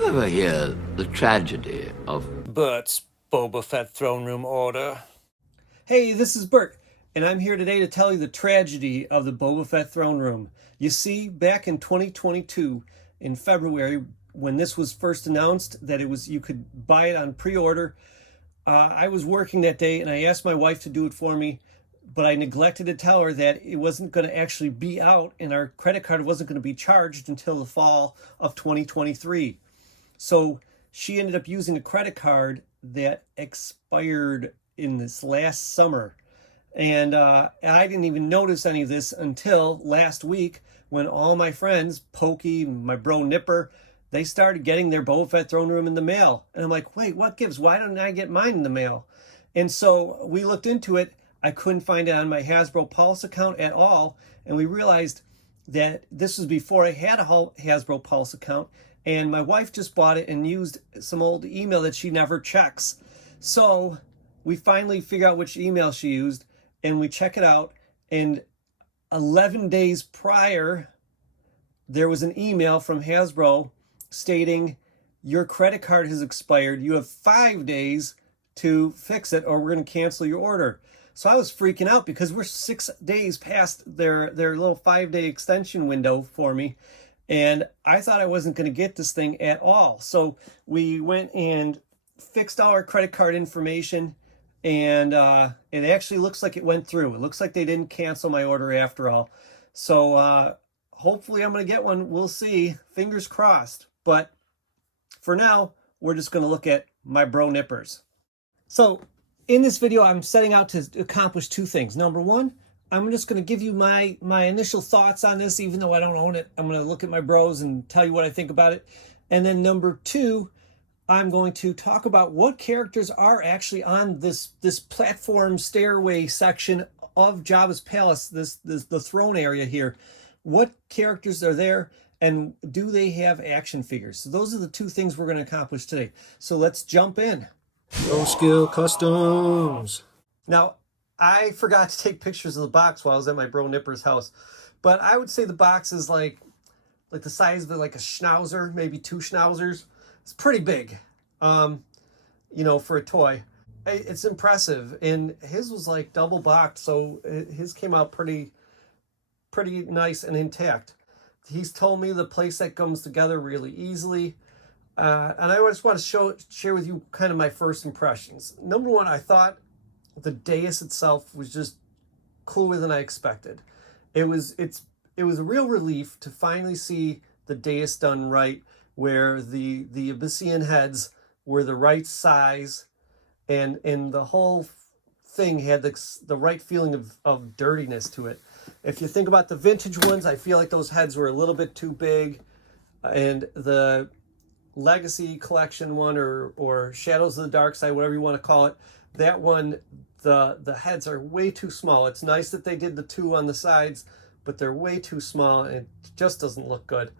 you ever hear the tragedy of Bert's Boba Fett throne room order? Hey, this is Bert, and I'm here today to tell you the tragedy of the Boba Fett throne room. You see, back in 2022, in February, when this was first announced that you could buy it on pre-order, I was working that day and I asked my wife to do it for me, but I neglected to tell her that it wasn't going to actually be out and our credit card wasn't going to be charged until the fall of 2023. So she ended up using a credit card that expired in this last summer. And I didn't even notice any of this until last week when all my friends, Pokey, my bro Nipper, they started getting their Boba Fett throne room in the mail. And I'm like, wait, what gives? Why didn't I get mine in the mail? And so we looked into it. I couldn't find it on my Hasbro Pulse account at all. And we realized that this was before I had a Hasbro Pulse account. And my wife just bought it and used some old email that she never checks. So we finally figure out which email she used and we check it out. And 11 days prior, there was an email from Hasbro stating your credit card has expired. You have 5 days to fix it or we're going to cancel your order. So I was freaking out because we're 6 days past their little 5-day extension window for me. And I thought I wasn't going to get this thing at all. So we went and fixed all our credit card information. And it actually looks like it went through. It looks like they didn't cancel my order after all. So hopefully I'm going to get one. We'll see. Fingers crossed. But for now, we're just going to look at my bro nippers. So in this video, I'm setting out to accomplish two things. Number one, I'm just going to give you my initial thoughts on this, even though I don't own it. I'm going to look at my bros and tell you what I think about it. And then number two, I'm going to talk about what characters are actually on this platform stairway section of Jabba's palace, the throne area here. What characters are there and do they have action figures? So those are the two things we're going to accomplish today. So let's jump in. No Skill Customs. Now, I forgot to take pictures of the box while I was at my bro Nipper's house, but I would say the box is like the size of like a schnauzer, maybe two schnauzers. It's pretty big, for a toy. It's impressive, and his was like double boxed, so his came out pretty nice and intact. He's told me the playset comes together really easily, and I just want to share with you kind of my first impressions. Number one, I thought the dais itself was just cooler than I expected. It was a real relief to finally see the dais done right, where the Abyssian heads were the right size, and the whole thing had the right feeling of dirtiness to it. If you think about the vintage ones, I feel like those heads were a little bit too big, and the Legacy Collection one or Shadows of the Dark Side, whatever you want to call it, that one, the heads are way too small. It's nice that they did the two on the sides, but they're way too small and it just doesn't look good.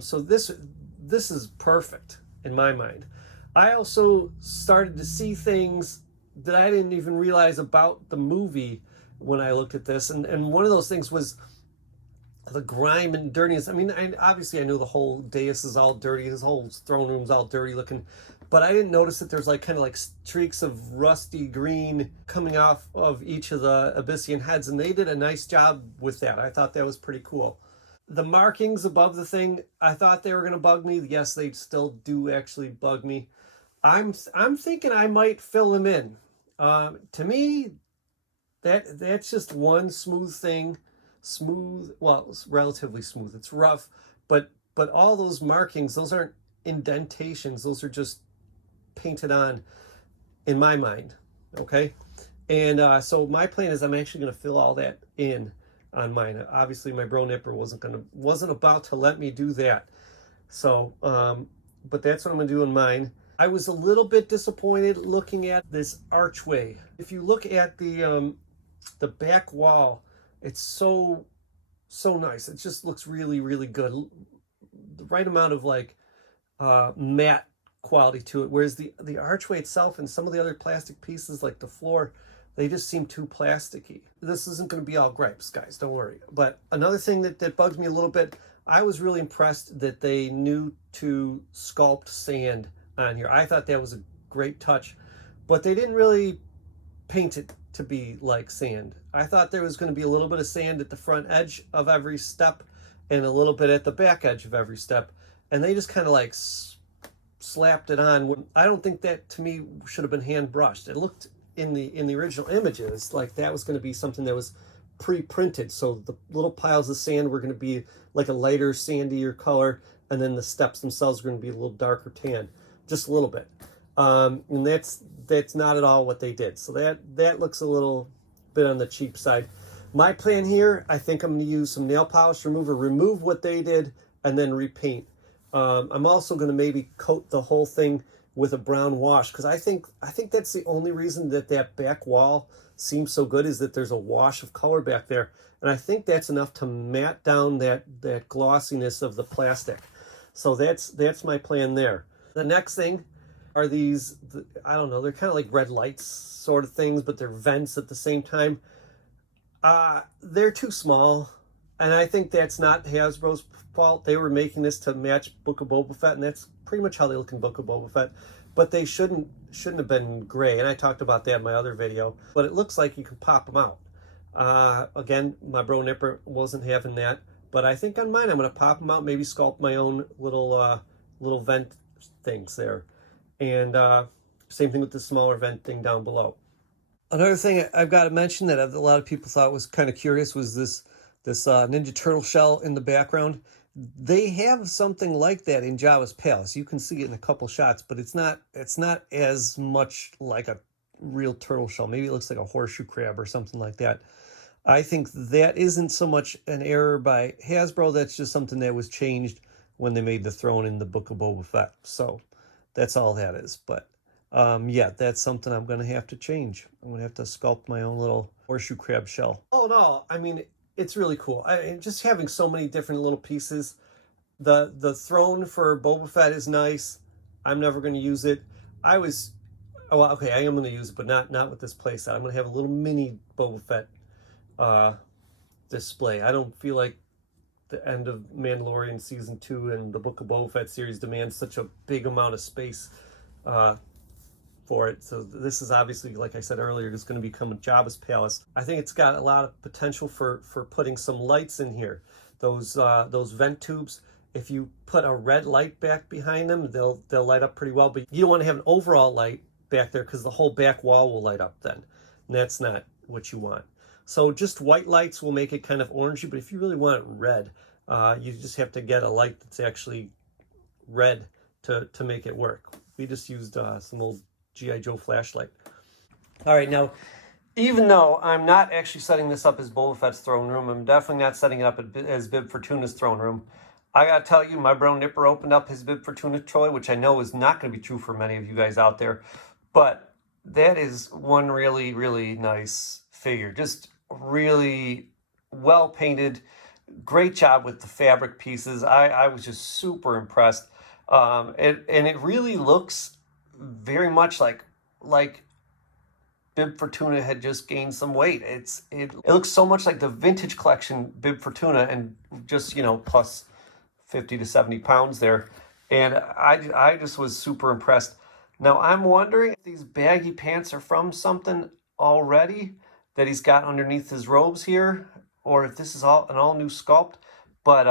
So this is perfect in my mind. I also started to see things that I didn't even realize about the movie when I looked at this. And one of those things was the grime and dirtiness. I mean, obviously I knew the whole dais is all dirty. This whole throne room's all dirty looking. But I didn't notice that there's kind of streaks of rusty green coming off of each of the Abyssian heads. And they did a nice job with that. I thought that was pretty cool. The markings above the thing, I thought they were going to bug me. Yes, they still do actually bug me. I'm thinking I might fill them in. To me, that's just one smooth thing. Well, it's relatively smooth. It's rough, but all those markings, those aren't indentations. Those are just painted on, in my mind. Okay, and so my plan is I'm actually going to fill all that in on mine. Obviously, my bro Nipper wasn't about to let me do that. So, but that's what I'm going to do in mine. I was a little bit disappointed looking at this archway. If you look at the back wall, it's so nice. It just looks really, really good. The right amount of matte quality to it. Whereas the archway itself and some of the other plastic pieces like the floor, they just seem too plasticky. This isn't going to be all gripes, guys. Don't worry. But another thing that bugs me a little bit, I was really impressed that they knew to sculpt sand on here. I thought that was a great touch, but they didn't really paint it to be like sand. I thought there was going to be a little bit of sand at the front edge of every step and a little bit at the back edge of every step, and they just kind of like slapped it on. I don't think that, to me, should have been hand brushed. It looked in the original images like that was going to be something that was pre-printed, so the little piles of sand were going to be like a lighter sandier color, and then the steps themselves are going to be a little darker tan, just a little bit. And that's not at all what they did. So that looks a little bit on the cheap side. My plan here, I think I'm going to use some nail polish remover, remove what they did, and then repaint. I'm also going to maybe coat the whole thing with a brown wash, because I think that's the only reason that back wall seems so good, is that there's a wash of color back there, and I think that's enough to matte down that glossiness of the plastic. So that's my plan there. The next thing are these, I don't know, they're kind of like red lights sort of things, but they're vents at the same time. They're too small, and I think that's not Hasbro's fault. They were making this to match Book of Boba Fett, and that's pretty much how they look in Book of Boba Fett. But they shouldn't have been gray, and I talked about that in my other video. But it looks like you can pop them out. Again, my bro Nipper wasn't having that, but I think on mine I'm going to pop them out, maybe sculpt my own little vent things there. And same thing with the smaller vent thing down below. Another thing I've got to mention that a lot of people thought was kind of curious was this Ninja Turtle shell in the background. They have something like that in Jabba's palace. You can see it in a couple shots, but it's not as much like a real turtle shell. Maybe it looks like a horseshoe crab or something like that. I think that isn't so much an error by Hasbro. That's just something that was changed when they made the throne in the Book of Boba Fett. So that's all that is. But yeah, that's something I'm going to have to change. I'm going to have to sculpt my own little horseshoe crab shell. Oh no, I mean, it's really cool. Just having so many different little pieces. The throne for Boba Fett is nice. I'm never going to use it. I am going to use it, but not with this playset. I'm going to have a little mini Boba Fett display. I don't feel like the end of Mandalorian Season 2 and the Book of Boba Fett series demands such a big amount of space for it. So this is obviously, like I said earlier, just going to become a Jabba's palace. I think it's got a lot of potential for putting some lights in here. Those vent tubes, if you put a red light back behind them, they'll light up pretty well. But you don't want to have an overall light back there, because the whole back wall will light up then. And that's not what you want. So just white lights will make it kind of orangey, but if you really want it red, you just have to get a light that's actually red to make it work. We just used some old G.I. Joe flashlight. All right, now, even though I'm not actually setting this up as Boba Fett's throne room, I'm definitely not setting it up as Bib Fortuna's throne room. I gotta tell you, my bro Nipper opened up his Bib Fortuna toy, which I know is not going to be true for many of you guys out there, but that is one really, really nice figure. Just really well painted. Great job with the fabric pieces. I was just super impressed. And it really looks very much like Bib Fortuna had just gained some weight. It looks so much like the vintage collection Bib Fortuna, and just, plus 50 to 70 pounds there. And I just was super impressed. Now I'm wondering if these baggy pants are from something already that he's got underneath his robes here, or if this is an all new sculpt. But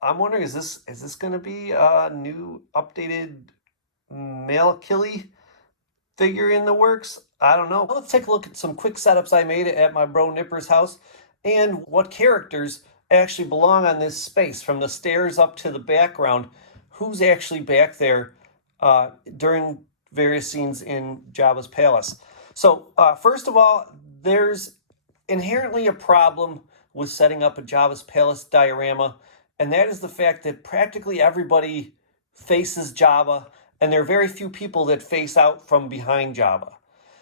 I'm wondering, is this going to be a new updated male Achille figure in the works? I don't know. Let's take a look at some quick setups I made at my bro Nipper's house, and what characters actually belong on this space, from the stairs up to the background. Who's actually back there during various scenes in Jabba's palace. So first of all, there's inherently a problem with setting up a Jabba's palace diorama, and that is the fact that practically everybody faces Jabba, and there are very few people that face out from behind Jabba.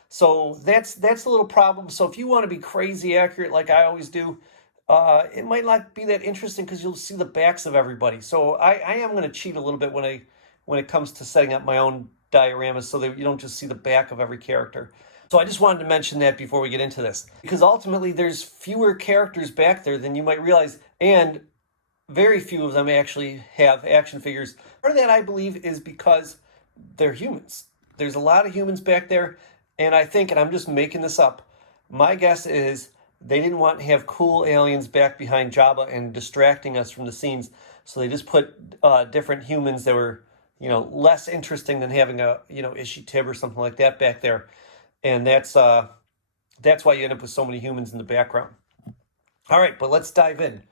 So that's a little problem. So if you want to be crazy accurate like I always do, it might not be that interesting, because you'll see the backs of everybody. So I am going to cheat a little bit when it comes to setting up my own dioramas, so that you don't just see the back of every character. So I just wanted to mention that before we get into this, because ultimately there's fewer characters back there than you might realize, and very few of them actually have action figures. Part of that, I believe, is because they're humans. There's a lot of humans back there, and I think, and I'm just making this up, my guess is they didn't want to have cool aliens back behind Jabba and distracting us from the scenes, so they just put different humans that were, less interesting than having a, Ishi Tib or something like that back there, and that's why you end up with so many humans in the background. All right, but let's dive in.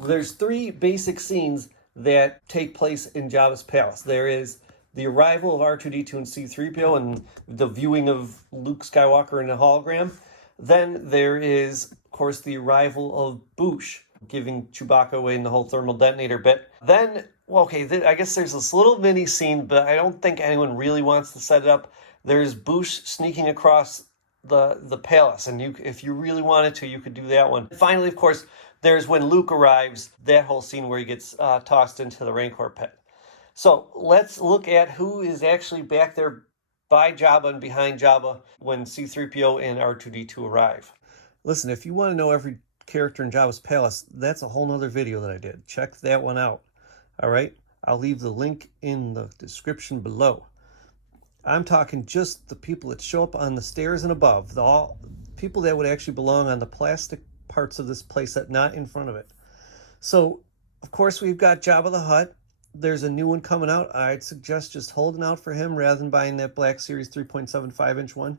There's three basic scenes that take place in Jabba's palace. There is the arrival of R2-D2 and C-3PO and the viewing of Luke Skywalker in a hologram. Then there is, of course, the arrival of Boushh, giving Chewbacca away in the whole thermal detonator bit. Then, I guess there's this little mini scene, but I don't think anyone really wants to set it up. There's Boushh sneaking across the palace, and if you really wanted to, you could do that one. Finally, of course, there's when Luke arrives, that whole scene where he gets tossed into the Rancor pit. So let's look at who is actually back there by Jabba and behind Jabba when C-3PO and R2-D2 arrive. Listen, if you want to know every character in Jabba's palace, that's a whole nother video that I did. Check that one out. All right? I'll leave the link in the description below. I'm talking just the people that show up on the stairs and above, the people that would actually belong on the plastic parts of this playset, not in front of it. So, of course, we've got Jabba the Hutt. There's a new one coming out. I'd suggest just holding out for him rather than buying that Black Series 3.75-inch one.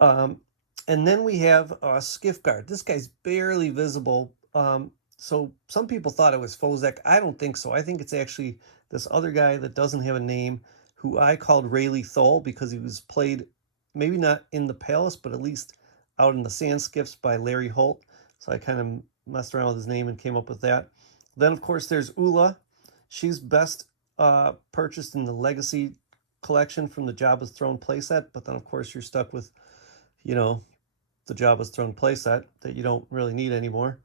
And then we have Skiff Guard. This guy's barely visible. So some people thought it was Fozek. I don't think so. I think it's actually this other guy that doesn't have a name, who I called Rayleigh Thole because he was played, maybe not in the palace, but at least out in the sand skiffs by Larry Holt. So I kind of messed around with his name and came up with that. Then, of course, there's Ula. She's best purchased in the Legacy collection from the Jabba's Throne playset. But then, of course, you're stuck with, the Jabba's Throne playset that you don't really need anymore.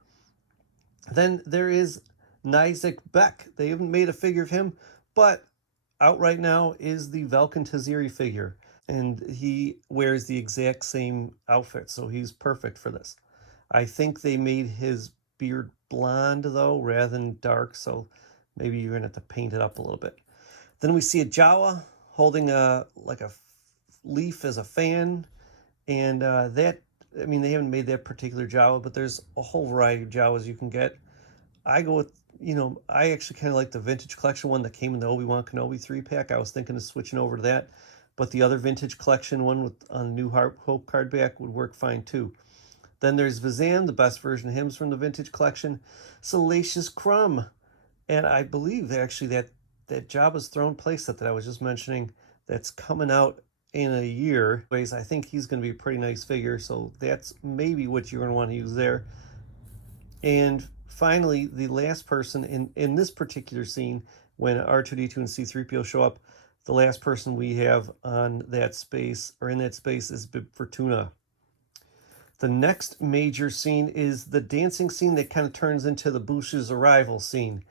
Then there is Nizek Beck. They haven't made a figure of him, but out right now is the Velkan Taziri figure. And he wears the exact same outfit, so he's perfect for this. I think they made his beard blonde, though, rather than dark, so maybe you're going to have to paint it up a little bit. Then we see a Jawa holding a leaf as a fan, and they haven't made that particular Jawa, but there's a whole variety of Jawas you can get. I go with, I actually kind of like the vintage collection one that came in the Obi-Wan Kenobi 3-pack. I was thinking of switching over to that, but the other vintage collection one on the New Hope card back would work fine too. Then there's Vizam, the best version of him's from the vintage collection. Salacious Crumb. And I believe actually that Jabba's Throne playset that I was just mentioning, that's coming out in a year. Anyways, I think he's going to be a pretty nice figure, so that's maybe what you're going to want to use there. And finally, the last person in this particular scene, when R2-D2 and C-3PO show up, the last person we have on that space, or in that space, is Bib Fortuna. The next major scene is the dancing scene that kind of turns into the Boushh's arrival scene.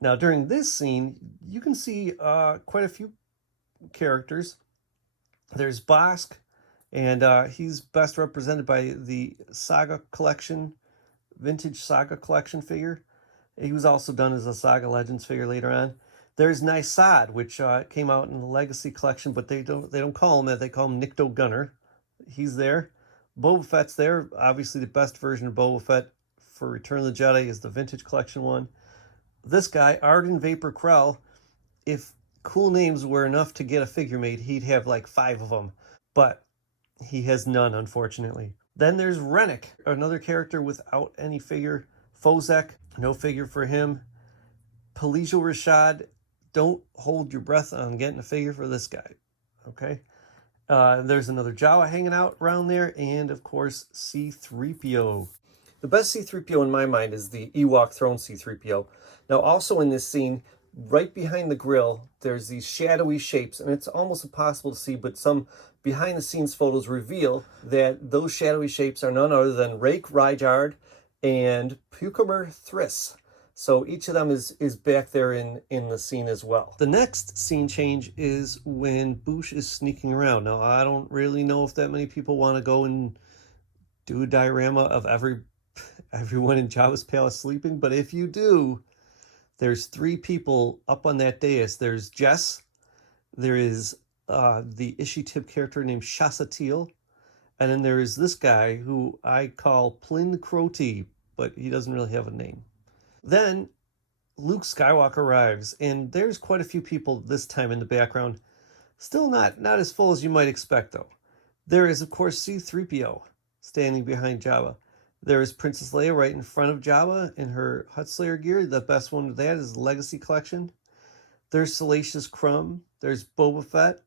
Now, during this scene, you can see quite a few characters. There's Bosk, and he's best represented by the Saga Collection, vintage Saga Collection figure. He was also done as a Saga Legends figure later on. There's Nysad, which came out in the Legacy Collection, but they don't call him that. They call him Nikto Gunner. He's there. Boba Fett's there. Obviously, the best version of Boba Fett for Return of the Jedi is the Vintage Collection one. This guy, Arden Vapor Krell, if cool names were enough to get a figure made, he'd have like 5 of them. But he has none, unfortunately. Then there's Rennick, another character without any figure. Fozek, no figure for him. Pelagial Rashad, don't hold your breath on getting a figure for this guy. Okay? There's another Jawa hanging out around there, and of course, C-3PO. The best C-3PO in my mind is the Ewok Throne C-3PO. Now, also in this scene, right behind the grill, there's these shadowy shapes, and it's almost impossible to see, but some behind-the-scenes photos reveal that those shadowy shapes are none other than Rake Ryjard and Pukemer Thriss. So each of them is back there in the scene as well. The next scene change is when Boushh is sneaking around. Now, I don't really know if that many people want to go and do a diorama of everyone in Jabba's palace sleeping, but if you do, There's 3 people up on that dais. There's Jess. There is the Ishitib character named Shasatil. And then there is this guy who I call Plin Croti, but he doesn't really have a name. Then Luke Skywalker arrives, and there's quite a few people this time in the background. Still not as full as you might expect, though. There is, of course, C-3PO standing behind Jabba. There is Princess Leia right in front of Jabba in her Huttslayer gear. The best one of that is the Legacy Collection. There's Salacious Crumb. There's Boba Fett.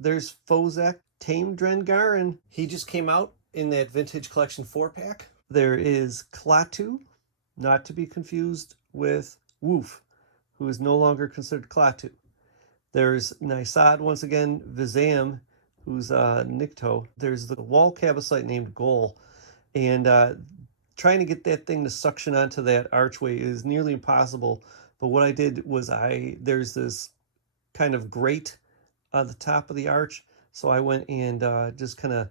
There's Fozak, Tame Drengar, and he just came out in that Vintage Collection 4-pack. There is Klaatu, not to be confused with Woof, who is no longer considered Klaatu. There's Nysad once again, Vizam, who's Nikto. There's the wall cabasite named Gol, and trying to get that thing to suction onto that archway is nearly impossible. But what I did was there's this kind of grate on the top of the arch, so I went and just kind of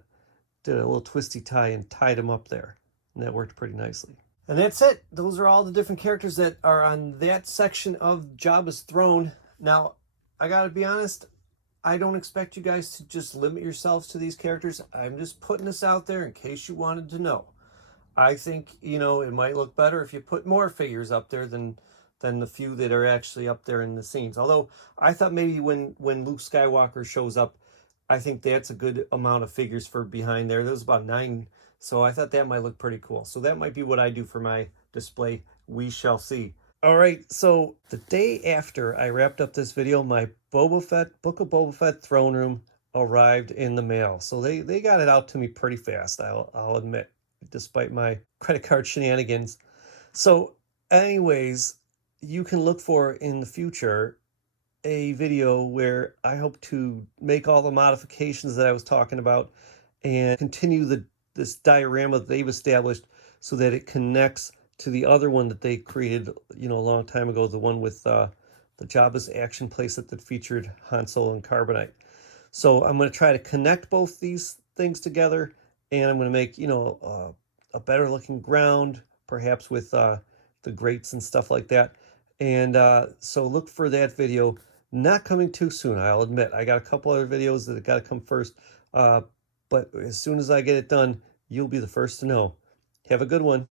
did a little twisty tie and tied them up there, and that worked pretty nicely. And that's it. Those are all the different characters that are on that section of Jabba's throne. Now, I gotta be honest, I don't expect you guys to just limit yourselves to these characters. I'm just putting this out there in case you wanted to know. I think, you know, it might look better if you put more figures up there than the few that are actually up there in the scenes. Although, I thought maybe when Luke Skywalker shows up, I think that's a good amount of figures for behind there. There was about 9, so I thought that might look pretty cool. So that might be what I do for my display. We shall see. All right, so the day after I wrapped up this video, my Book of Boba Fett throne room arrived in the mail. So they got it out to me pretty fast, I'll admit, despite my credit card shenanigans. So anyways, you can look for in the future a video where I hope to make all the modifications that I was talking about and continue this diorama that they've established so that it connects to the other one that they created, you know, a long time ago, the one with the Jabba's action playset that featured Han Solo and Carbonite. So I'm going to try to connect both these things together, and I'm going to make, you know, a better looking ground, perhaps with the grates and stuff like that. And so look for that video. Not coming too soon, I'll admit. I got a couple other videos that have got to come first. But as soon as I get it done, you'll be the first to know. Have a good one.